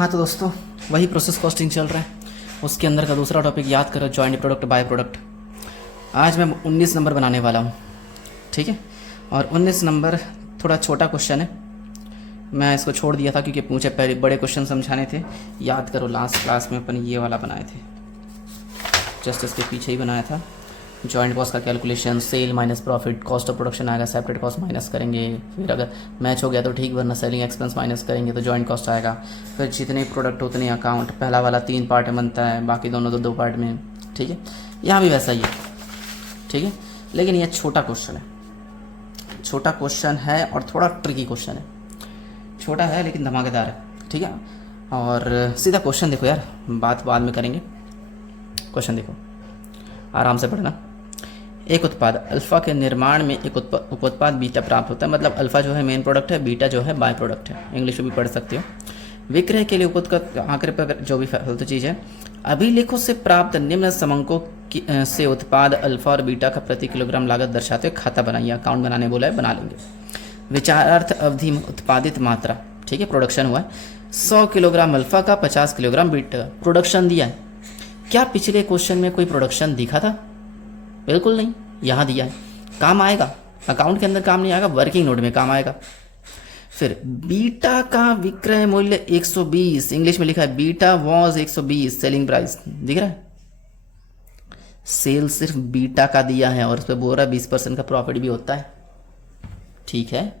हाँ तो दोस्तों, वही प्रोसेस कॉस्टिंग चल रहा है। उसके अंदर का दूसरा टॉपिक याद करो, जॉइंट प्रोडक्ट बाय प्रोडक्ट। आज मैं 19 नंबर बनाने वाला हूँ, ठीक है। और 19 नंबर थोड़ा छोटा क्वेश्चन है, मैं इसको छोड़ दिया था क्योंकि मुझे पहले बड़े क्वेश्चन समझाने थे। याद करो लास्ट क्लास में अपन ये वाला बनाए थे, जस्ट इसके पीछे ही बनाया था। जॉइंट कॉस्ट का calculation, sale minus profit, cost of production आएगा, सेपरेट कॉस्ट माइनस करेंगे, फिर अगर मैच हो गया तो ठीक, वरना सेलिंग एक्सपेंस माइनस करेंगे तो जॉइंट कॉस्ट आएगा। फिर जितने प्रोडक्ट उतने अकाउंट, पहला वाला 3 पार्ट में बनता है, बाकी दोनों 2 पार्ट में, ठीक है। यहाँ भी वैसा ही है, ठीक है। लेकिन ये छोटा क्वेश्चन है, छोटा क्वेश्चन है और थोड़ा ट्रिकी क्वेश्चन है। छोटा है लेकिन धमाकेदार है, ठीक है। और सीधा क्वेश्चन देखो यार, बात बाद में करेंगे। क्वेश्चन देखो, आराम से पढ़ना। एक उत्पाद अल्फ़ा के निर्माण में एक उपउत्पाद बीटा प्राप्त होता है। मतलब अल्फ़ा जो है मेन प्रोडक्ट है, बीटा जो है बाय प्रोडक्ट है। इंग्लिश में भी पढ़ सकते हो। विक्रय के लिए उपउत्पाद आंकड़े पर जो भी फालतू चीज़ है, अभिलेखों से प्राप्त निम्न समंकों से उत्पाद अल्फ़ा और बीटा का प्रति किलोग्राम लागत दर्शाते हुए खाता बनाइए। अकाउंट बनाने बोला है, बना लेंगे। विचारार्थ अवधि में उत्पादित मात्रा, ठीक है, प्रोडक्शन हुआ है 100 किलोग्राम अल्फ़ा का, 50 किलोग्राम बीटा का। प्रोडक्शन दिया है। क्या पिछले क्वेश्चन में कोई प्रोडक्शन दिखा था? बिल्कुल नहीं, यहाँ दिया है। काम आएगा, अकाउंट के अंदर काम नहीं आएगा, वर्किंग नोट में काम आएगा। फिर बीटा का विक्रय मूल्य 120, इंग्लिश में लिखा है बीटा वॉज 120 सेलिंग प्राइस, दिख रहा है। सेल सिर्फ बीटा का दिया है और उस पर बोल रहा है 20% का प्रॉफिट भी होता है, ठीक है।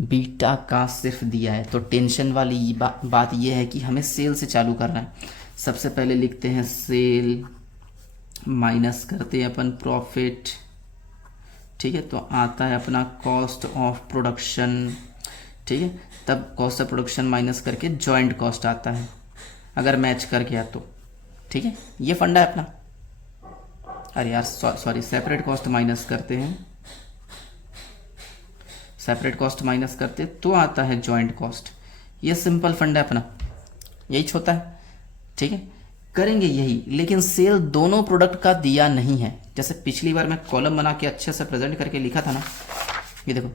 बीटा का सिर्फ दिया है तो टेंशन वाली बात यह है कि हमें सेल से चालू करना है। सबसे पहले लिखते हैं सेल, माइनस करते हैं अपन प्रॉफिट, ठीक है। तो आता है अपना कॉस्ट ऑफ प्रोडक्शन, ठीक है। तब कॉस्ट ऑफ प्रोडक्शन माइनस करके जॉइंट कॉस्ट आता है, अगर मैच कर गया तो, ठीक है। ये फंडा है अपना। अरे यार सॉरी, सेपरेट कॉस्ट माइनस करते हैं, सेपरेट कॉस्ट माइनस करते तो आता है जॉइंट कॉस्ट। ये सिंपल फंड है अपना, यही छोटा है, ठीक है। करेंगे यही, लेकिन सेल दोनों प्रोडक्ट का दिया नहीं है। जैसे पिछली बार मैं कॉलम बना के अच्छे से प्रेजेंट करके लिखा था ना, ये देखो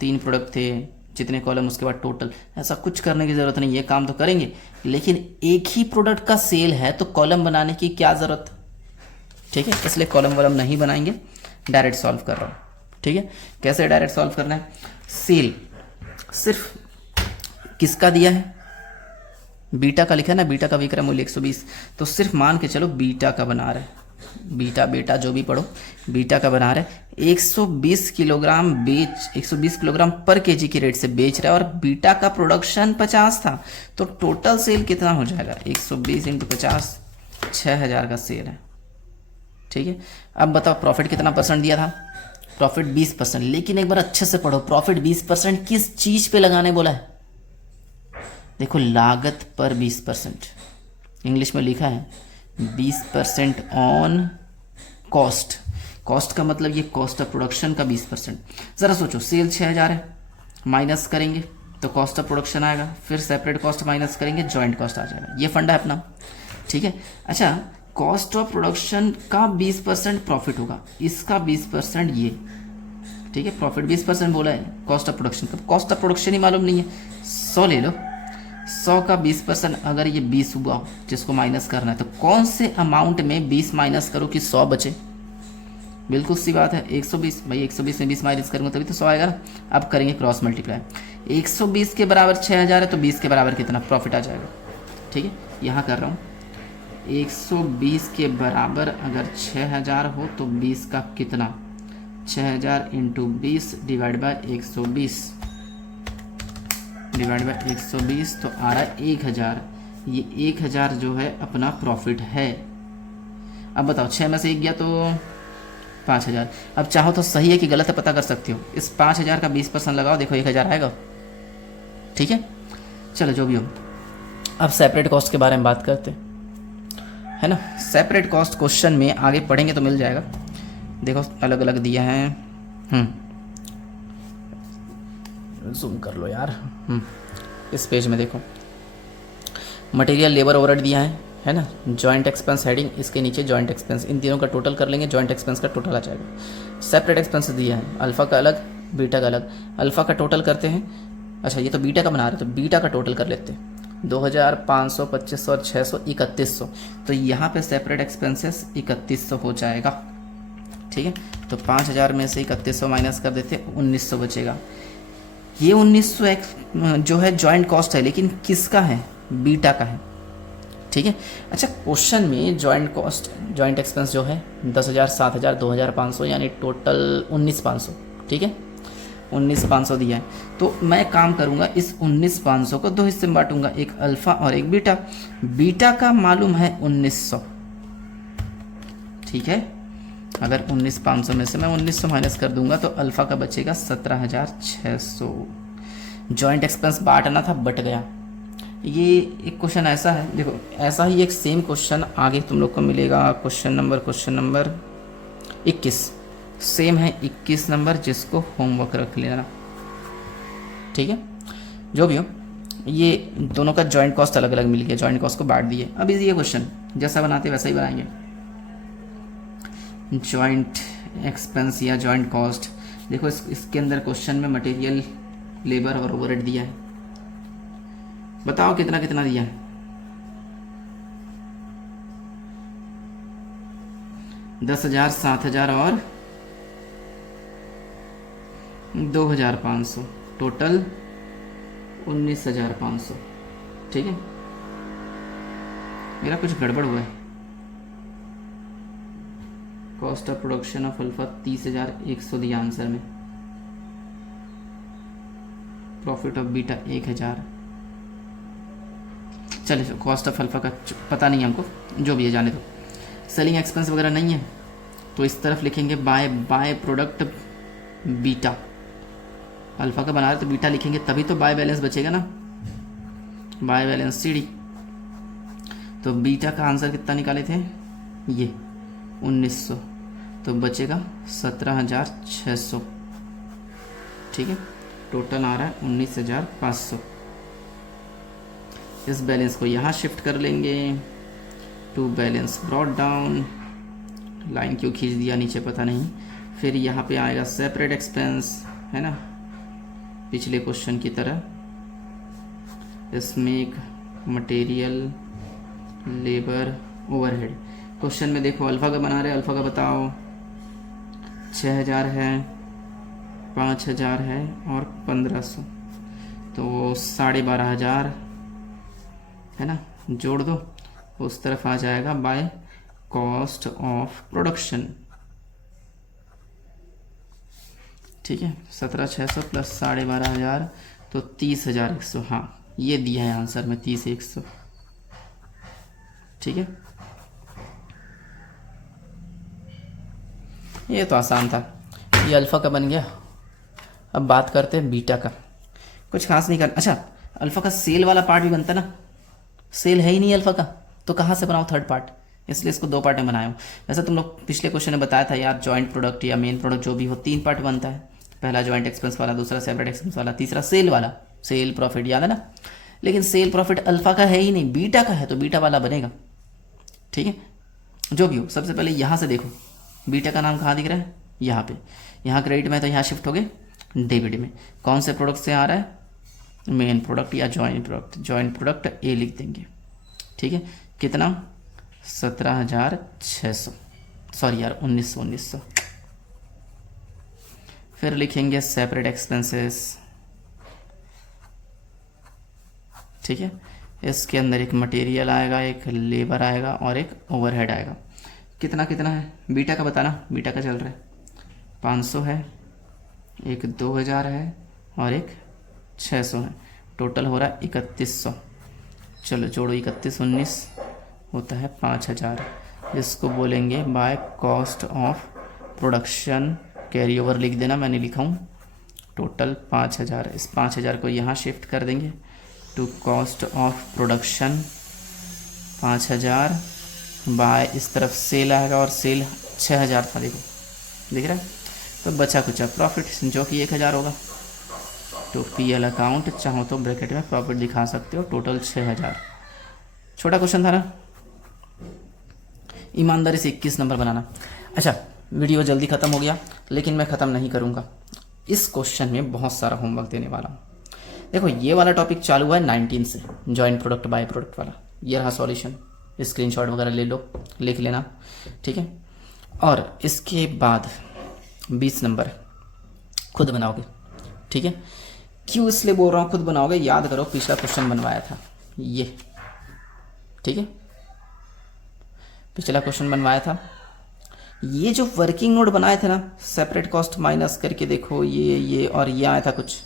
3 प्रोडक्ट थे, जितने कॉलम उसके बाद टोटल। ऐसा कुछ करने की ज़रूरत नहीं, ये काम तो करेंगे, लेकिन एक ही प्रोडक्ट का सेल है तो कॉलम बनाने की क्या ज़रूरत, ठीक है। इसलिए कॉलम वॉलम नहीं बनाएंगे, डायरेक्ट सॉल्व कर रहा हूँ, ठीक है। कैसे डायरेक्ट सॉल्व करना है? सेल सिर्फ किसका दिया है? बीटा का लिखा है ना, बीटा का विक्रय मूल्य 120, तो सिर्फ मान के चलो बीटा का बना रहे, बीटा बेटा जो भी पढ़ो, बीटा का बना रहे। 120 किलोग्राम 120 किलोग्राम पर केजी की रेट से बेच रहा है, और बीटा का प्रोडक्शन 50 था, तो टोटल सेल कितना हो जाएगा? 120 × 50, 6000 का सेल है, ठीक है। अब बताओ प्रॉफिट कितना परसेंट दिया था? प्रॉफिट 20%। लेकिन एक बार अच्छे से पढ़ो, प्रॉफिट 20% किस चीज पे लगाने बोला है? देखो लागत पर 20%, इंग्लिश में लिखा है 20% ऑन कॉस्ट। कॉस्ट का मतलब ये कॉस्ट ऑफ प्रोडक्शन का 20%। ज़रा सोचो, सेल 6000 है, माइनस करेंगे तो कॉस्ट ऑफ प्रोडक्शन आएगा, फिर सेपरेट कॉस्ट माइनस करेंगे, जॉइंट कॉस्ट आ जाएगा। ये फंडा है अपना, ठीक है। अच्छा, कॉस्ट ऑफ प्रोडक्शन का 20% प्रॉफिट होगा, इसका 20% ये, ठीक है। प्रॉफिट 20% बोला है, कॉस्ट ऑफ प्रोडक्शन का, कॉस्ट ऑफ प्रोडक्शन ही मालूम नहीं है। 100 ले लो, 100 का 20%, अगर ये 20 हुआ जिसको माइनस करना है, तो कौन से अमाउंट में 20 माइनस करो कि 100 बचे? बिल्कुल सी बात है, 120। भाई 120 में 20 माइनस करूँगा तभी तो 100 आएगा ना। अब करेंगे क्रॉस मल्टीप्लाई। 120 के बराबर 6000 है, तो 20 के बराबर कितना प्रॉफिट आ जाएगा, ठीक है। यहाँ कर रहा हूँ, 120 के बराबर अगर 6000 हो तो 20 का कितना? 6000 × 20 डिवाइड बाय 120 डिवाइड बाय 120, तो आ रहा है 1000। ये 1000 जो है अपना प्रॉफिट है। अब बताओ 6 में से 1 गया तो 5000। अब चाहो तो सही है कि गलत है पता कर सकते हो। इस 5000 का 20% लगाओ, देखो 1000 आएगा, ठीक है। चलो जो भी हो, अब सेपरेट कॉस्ट के बारे में बात करते हैं, है ना। सेपरेट कॉस्ट क्वेश्चन में आगे पढ़ेंगे तो मिल जाएगा। देखो अलग अलग दिया है, जूम कर लो यार। इस पेज में देखो, मटेरियल लेबर ओवरहेड दिया है ना। जॉइंट एक्सपेंस हेडिंग, इसके नीचे जॉइंट एक्सपेंस, इन तीनों का टोटल कर लेंगे, जॉइंट एक्सपेंस का टोटल आ जाएगा। सेपरेट एक्सपेंस दिया है, अल्फ़ा का अलग, बीटा का अलग। अल्फ़ा का टोटल करते हैं अच्छा ये तो बीटा का बना रहे, तो बीटा का टोटल कर लेते हैं। 2000, 500, 2500 और 600, 3100। तो यहाँ पे सेपरेट एक्सपेंसेस 3100 हो जाएगा। ठीक है, तो 5000 में से 3100 माइनस कर देते, 1900 बचेगा। ये 1900 जो है जॉइंट कॉस्ट है, लेकिन किसका है? बीटा का है। ठीक है, अच्छा क्वेश्चन में जॉइंट कॉस्ट, जॉइंट एक्सपेंस जो है 10,000, 7,000, 2,500 यानी टोटल 19,500। ठीक है, 19,500 दिया है। तो मैं काम करूंगा, इस 19,500 को 2 हिस्से में बांटूंगा, एक अल्फा और एक बीटा। बीटा का मालूम है 1900। ठीक है, अगर 19,500 में से मैं 1900 माइनस कर दूंगा तो अल्फा का बचेगा 17,600। जॉइंट एक्सपेंस बांटना था, बट गया। ये एक क्वेश्चन ऐसा है, देखो ऐसा ही एक सेम क्वेश्चन आगे तुम लोग को मिलेगा। क्वेश्चन नंबर 21 सेम है, 21 नंबर, जिसको होमवर्क रख लेना। ठीक है, जो भी हो, ये दोनों का जॉइंट कॉस्ट अलग अलग मिल गया, जॉइंट कॉस्ट को बांट दिए। अब ये क्वेश्चन जैसा बनाते वैसा ही बनाएंगे। जॉइंट एक्सपेंस या जॉइंट कॉस्ट, देखो इसके अंदर क्वेश्चन में मटेरियल, लेबर और ओवरहेड दिया है। बताओ कितना कितना दिया है? 10,000, 7,000 और 2,500, टोटल 19,500। ठीक है, मेरा कुछ गड़बड़ हुआ है। Cost of production of alpha 30,100 दिया आंसर में। Profit of beta 1,000। चलिए, कॉस्ट ऑफ अल्फा का पता नहीं है हमको, जो भी है जाने दो। सेलिंग एक्सपेंस वगैरह नहीं है, तो इस तरफ लिखेंगे बाय प्रोडक्ट बीटा। अल्फा का बना रहे तो बीटा लिखेंगे, तभी तो बाय बैलेंस बचेगा ना, बाय बैलेंस सीडी। तो बीटा का आंसर कितना निकाले थे? ये 1900, तो बचेगा 17,600। ठीक है, टोटल आ रहा है 19,500। इस बैलेंस को यहाँ शिफ्ट कर लेंगे to balance brought down. Line क्यों खींच दिया नीचे पता नहीं। फिर यहाँ पे आएगा सेपरेट एक्सपेंस, है ना, पिछले क्वेश्चन की तरह। इसमें एक मटेरियल, लेबर, ओवरहेड। क्वेश्चन में देखो अल्फ़ा का बना रहे, अल्फ़ा का बताओ। 6,000 है, 5,000 है और 1,500, तो 12,500 है ना, जोड़ दो, उस तरफ आ जाएगा बाय कॉस्ट ऑफ प्रोडक्शन। ठीक है, 17,600 प्लस 12,500 तो 30,100। हाँ, ये दिया है आंसर में 30,100। ठीक है, ये तो आसान था, ये अल्फ़ा का बन गया। अब बात करते हैं बीटा का। कुछ खास नहीं करना। अच्छा, अल्फ़ा का सेल वाला पार्ट भी बनता ना, सेल है ही नहीं अल्फ़ा का, तो कहाँ से बनाओ थर्ड पार्ट, इसलिए इसको 2 पार्ट में बनाया हूँ। वैसे तुम लोग पिछले क्वेश्चन में बताया था यार, जॉइंट प्रोडक्ट या मेन प्रोडक्ट जो भी हो 3 पार्ट बनता है। पहला जॉइंट एक्सपेंस वाला, दूसरा सेपरेट एक्सपेंस वाला, तीसरा सेल वाला, सेल प्रॉफिट, याद है ना। लेकिन सेल प्रॉफिट अल्फ़ा का है ही नहीं, बीटा का है, तो बीटा वाला बनेगा। ठीक है, जो भी हो, सबसे पहले यहाँ से देखो बीटा का नाम कहाँ दिख रहा है? यहाँ पे। यहाँ क्रेडिट में तो यहाँ शिफ्ट हो गए डेबिट में। कौन से प्रोडक्ट से आ रहा है? मेन प्रोडक्ट या जॉइंट प्रोडक्ट। जॉइंट प्रोडक्ट ए लिख देंगे। ठीक है, कितना? 17,600, सॉरी यार 1900। फिर लिखेंगे सेपरेट एक्सपेंसेस। ठीक है, इसके अंदर एक मटेरियल आएगा, एक लेबर आएगा और एक ओवरहेड आएगा। कितना कितना है? बीटा का बताना, बीटा का चल रहा है 500 है, एक 2,000 है और एक 600 है। टोटल हो रहा है 3100। चलो जोड़ो, 31 19 होता है 5,000। इसको बोलेंगे by cost of production. Carry over लिख देना, मैंने लिखा हूँ। टोटल 5,000। इस 5,000 को यहाँ शिफ्ट कर देंगे to cost of production 5,000 by, इस तरफ सेल आएगा और सेल 6,000 था, देखो दिख रहा है। तो बचा कुचा प्रॉफिट जो कि 1,000 होगा। तो पीएल अकाउंट, चाहो तो ब्रैकेट में प्रॉफिट दिखा सकते हो। टोटल 6,000। छोटा क्वेश्चन था ना, ईमानदारी से 21 नंबर बनाना। अच्छा, वीडियो जल्दी ख़त्म हो गया, लेकिन मैं ख़त्म नहीं करूँगा। इस क्वेश्चन में बहुत सारा होमवर्क देने वाला हूँ। देखो ये वाला टॉपिक चालू है 19 से, जॉइंट प्रोडक्ट बाय प्रोडक्ट वाला। ये रहा सॉल्यूशन, स्क्रीनशॉट वगैरह ले लो, लिख लेना, ठीक है। और इसके बाद 20 नंबर खुद बनाओगे, ठीक है। क्यों इसलिए बोल रहा हूँ खुद बनाओगे, याद करो पिछला क्वेश्चन बनवाया था ये, ठीक है, पिछला क्वेश्चन बनवाया था। ये जो वर्किंग नोट बनाए थे ना, सेपरेट कॉस्ट माइनस करके देखो, ये और ये आया था कुछ,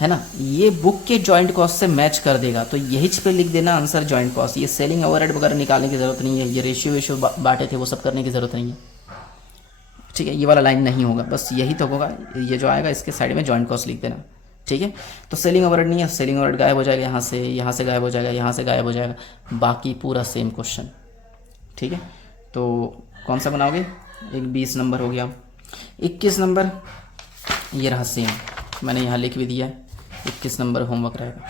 है ना, ये बुक के जॉइंट कॉस्ट से मैच कर देगा। तो यही पे लिख देना आंसर जॉइंट कॉस्ट। ये सेलिंग ओवरहेड वगैरह निकालने की ज़रूरत नहीं है, ये रेशियो बांटे थे वो सब करने की ज़रूरत नहीं है, ठीक है। ये वाला लाइन नहीं होगा, बस यही तो होगा, ये जो आएगा इसके साइड में जॉइंट कॉस्ट लिख देना, ठीक है। तो सेलिंग ओवरहेड नहीं है, सेलिंग ओवरहेड गायब हो जाएगा, यहाँ से गायब हो जाएगा, यहाँ से गायब हो जाएगा, बाकी पूरा सेम क्वेश्चन, ठीक है। तो कौन सा बनाओगे, एक 20 नंबर हो गया। 21 नंबर ये रहा सेम, मैंने यहाँ लिख भी दिया है, 21 नंबर होमवर्क रहेगा,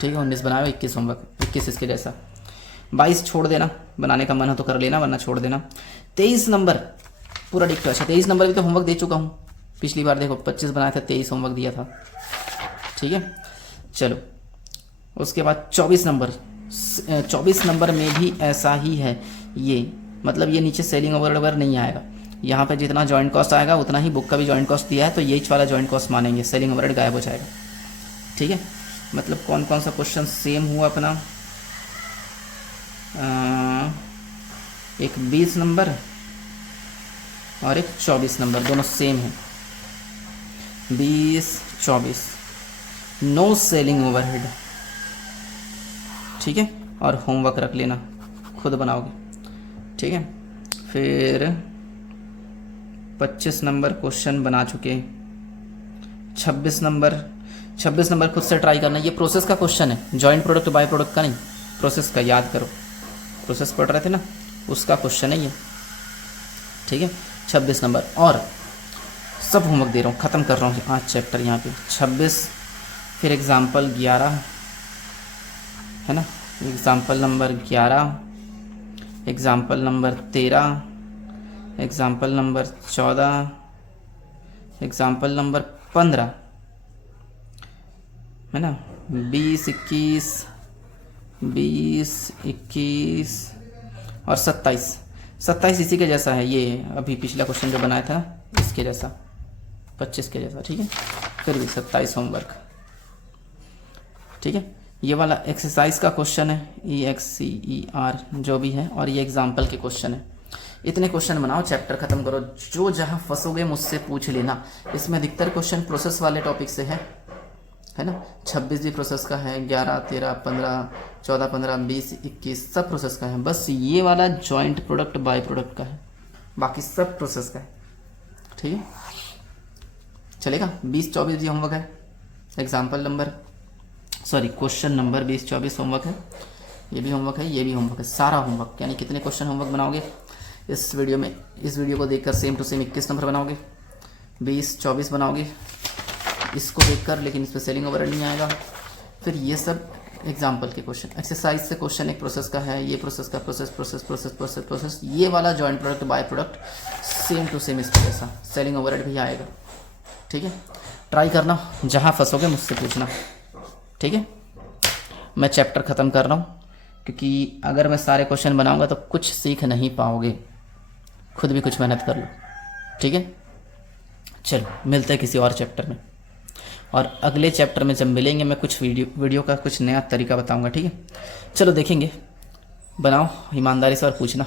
ठीक है। 19 बनाओ, 21 होमवर्क, 21 इसके जैसा। 22 छोड़ देना, बनाने का मन हो तो कर लेना, वरना छोड़ देना। 23 नंबर पूरा डिक्टो। अच्छा 23 नंबर भी तो होमवर्क दे चुका हूँ पिछली बार, देखो 25 बनाया था, 23 होमवर्क दिया था, ठीक है। चलो उसके बाद 24 नंबर, 24 नंबर में भी ऐसा ही है, ये मतलब ये नीचे सेलिंग ओवरहेड नहीं आएगा, यहाँ पे जितना जॉइंट कॉस्ट आएगा उतना ही बुक का भी जॉइंट कॉस्ट दिया है, तो यही वाला जॉइंट कॉस्ट मानेंगे, सेलिंग ओवरहेड गायब हो जाएगा, ठीक है। मतलब कौन कौन सा क्वेश्चन सेम हुआ अपना, एक 20 नंबर और एक 24 नंबर, दोनों सेम है, 20-24, नो सेलिंग ओवरहेड, ठीक है। और होमवर्क रख लेना, खुद बनाओगे, ठीक है। फिर 25 नंबर क्वेश्चन बना चुके, 26 नंबर खुद से ट्राई करना। ये प्रोसेस का क्वेश्चन है, जॉइंट प्रोडक्ट बाय प्रोडक्ट का नहीं, प्रोसेस का, याद करो प्रोसेस पढ़ रहे थे ना, उसका क्वेश्चन है ये, ठीक है। 26 नंबर और सब होमवर्क दे रहा हूँ, ख़त्म कर रहा हूँ आज चैप्टर यहाँ पे। 26, फिर एग्जाम्पल 11 है ना, example number 11, example number 13, example number 14, example number 15, है ना, 20, 21 और 27 इसी के जैसा है, ये अभी पिछला क्वेश्चन जो बनाया था इसके जैसा, 25 के जैसा, ठीक है। फिर भी 27 होमवर्क, ठीक है। ये वाला एक्सरसाइज का क्वेश्चन है, EXCER जो भी है, और ये एग्जाम्पल के क्वेश्चन है। इतने क्वेश्चन बनाओ, चैप्टर खत्म करो, जो जहाँ फंसोगे मुझसे पूछ लेना। इसमें अधिकतर क्वेश्चन प्रोसेस वाले टॉपिक से है ना, 26 भी प्रोसेस का है, 11, 13, 15, 14, 15, 20, 21 सब प्रोसेस का है, बस ये वाला जॉइंट प्रोडक्ट बाय प्रोडक्ट का है, बाकी सब प्रोसेस का है, ठीक है। चलेगा, 20-24 भी होमवर्क है, example number question number 20-24 homework है, ये भी होमवर्क है, ये भी होमवर्क है, सारा होमवर्क। यानी कितने क्वेश्चन होमवर्क बनाओगे इस वीडियो में, इस वीडियो को देखकर सेम टू सेम 21 नंबर बनाओगे, 20-24 बनाओगे इसको देखकर, लेकिन इस पर सेलिंग ओवरहेड नहीं आएगा। फिर ये सब एग्जाम्पल के क्वेश्चन, एक्सरसाइज से क्वेश्चन एक प्रोसेस का है, ये प्रोसेस का, प्रोसेस, ये वाला joint product by product same to same इसके जैसा, सेलिंग ओवरहेड भी आएगा, ठीक है। ट्राई करना, जहाँ फंसोगे मुझसे पूछना, ठीक है। मैं चैप्टर ख़त्म कर रहा हूँ, क्योंकि अगर मैं सारे क्वेश्चन बनाऊंगा तो कुछ सीख नहीं पाओगे, खुद भी कुछ मेहनत कर लो, ठीक है। चलो मिलते हैं किसी और चैप्टर में, और अगले चैप्टर में जब मिलेंगे मैं कुछ वीडियो का कुछ नया तरीका बताऊंगा, ठीक है। चलो देखेंगे, बनाओ ईमानदारी से और पूछना।